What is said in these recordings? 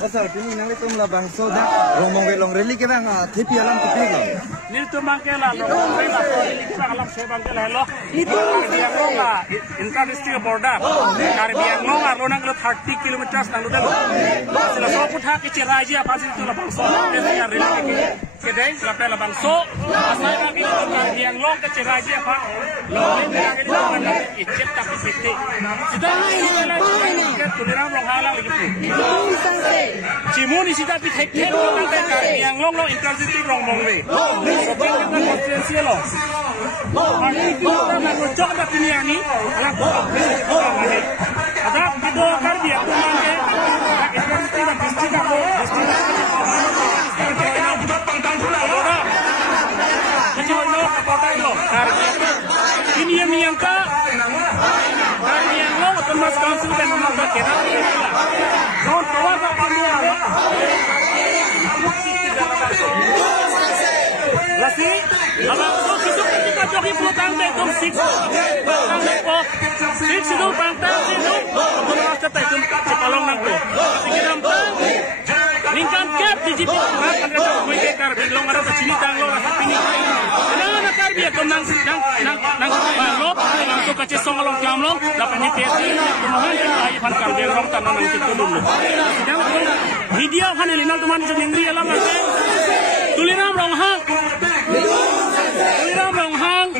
Asal kini nang itu melabang soda, ngomong belong reli kita nggak tipi alam tipi lah. Ni tu mangkela, ngomong reli lah, reli kita alam sebangkel hello. Itu yang longa, international border. Caribbean longa, lo nang lo 30 kilometers nang lo dah. Setelah so putha kecil raja apa sih tu labang so, dia yang reli kita. Kedai sampai labang so, asal kami itu Caribbean long kecil raja apa, lo ni yang ini mana icet tapi piti. Sudah ni tu ni orang halang lagi tu. Cimuni sih tapi hektar orang kan yang long intensity long mongwe. Sebab kita potensial loh. Kita nak cocok tapi ni ani, alam ada kita kerja tu mana, intensity dan district aku, ini yang ka, yang long termas council dan memang kita. Non kawan apa dia? Lasi, abang tu kita joki pelutang betul six, pelutang betul six itu pantang itu, kalau kita itu cepalong nangko, kita ningkan cap di jipi, kan kita boleh kar belong ada sini tanglo rasa pini, mana kar dia tu nang lo, nang tu kecil songalong jamlong, dapat ni peti, kemahan kita ayi pan kar dia long tanah nang kita dulu, media kan elinal tu mana sendiri alam macam, tuliram long hang.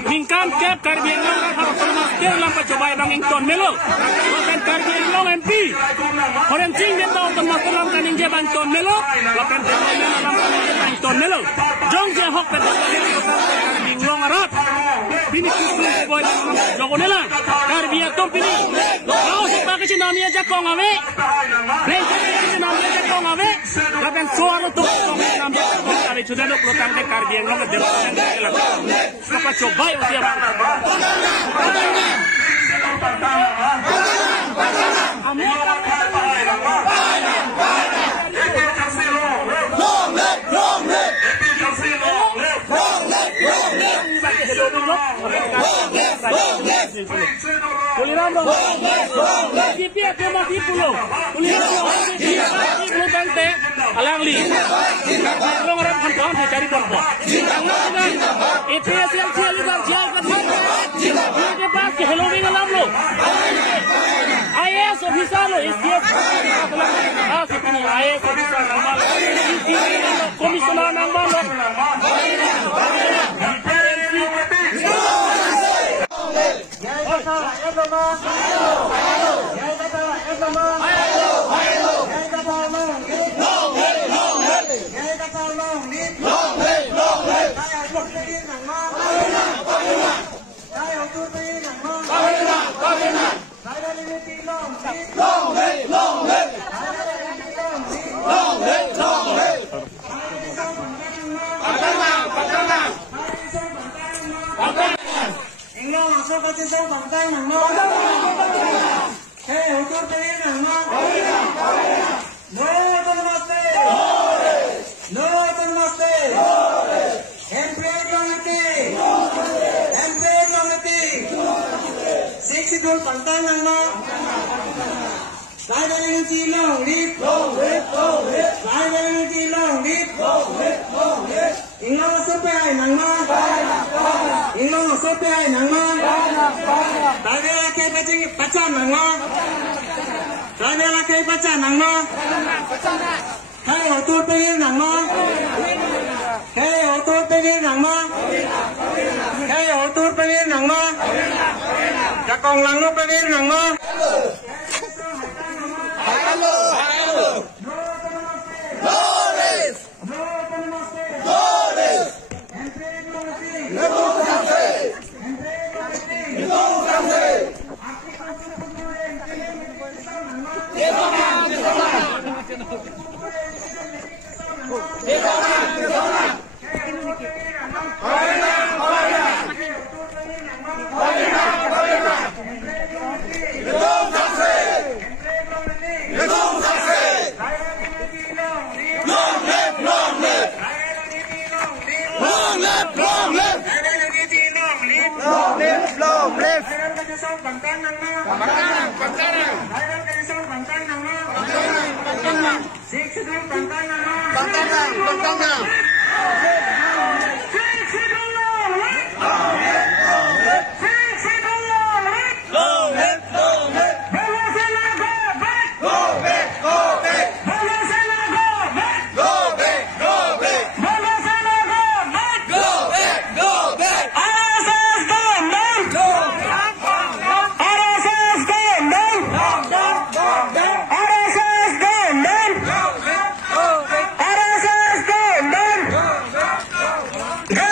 Ningkan cap Caribbean long harus termasuk lampa coba bang Ington Melo. Bukan Caribbean long MP. Orang cing dia tahu termasuk lampa ninja bang Ington Melo. Bukan Caribbean lampa ninja bang Ington Melo. Jong je hok pada Caribbean long Arab. Bini kuku boy jogonela. Karbiak company. Kau sebagai namanya Jakong ame. Presiden namanya Jakong ame. Tapi suara tu namanya Jakong ame. Sudah 20 tahun de Karbiak long de yang kelas. Siapa coba usia bang? Tuliran dong. Kipiak ke masih pulau. Tuliran dong. Pulau tante. Alangli. Kalau orang kantor cari dompo. Itu yang cialibar jauh ke sana. Dia pas ke hello dengan lamlo. IAS officer lo STF. Seperti IAS officer normal. Komisioner normal lo. Jakong lang no pwede nang no. Go!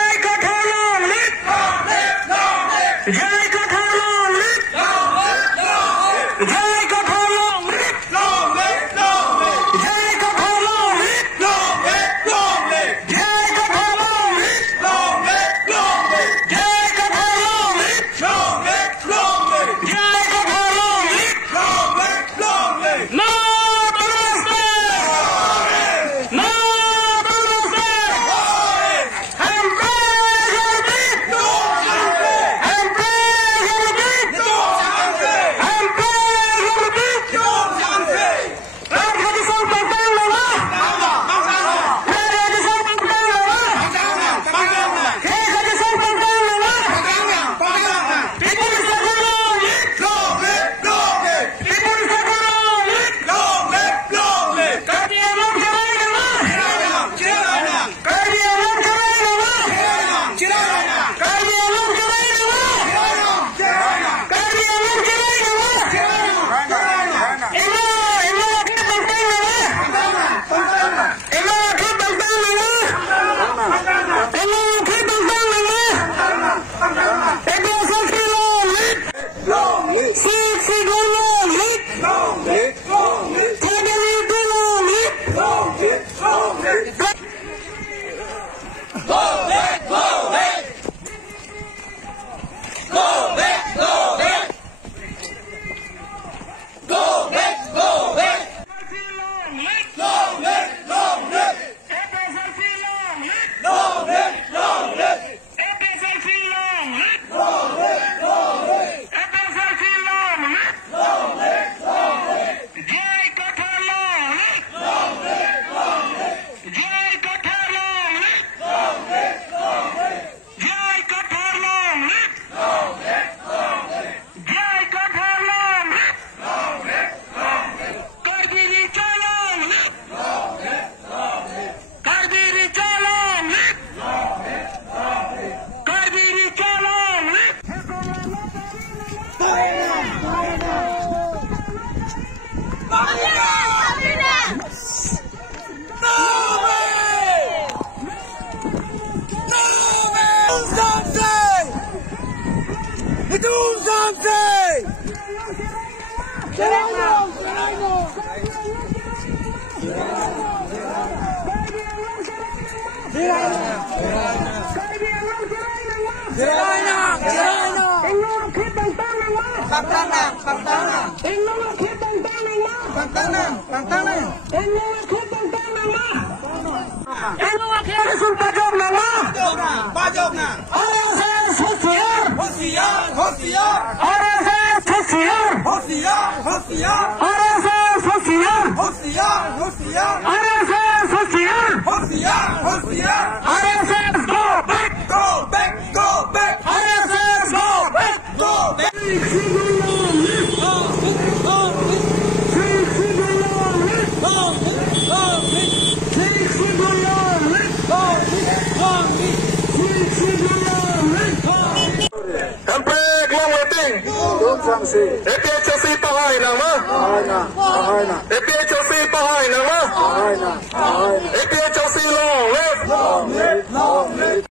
APHOC pahay nama. APHOC pahay nama. APHOC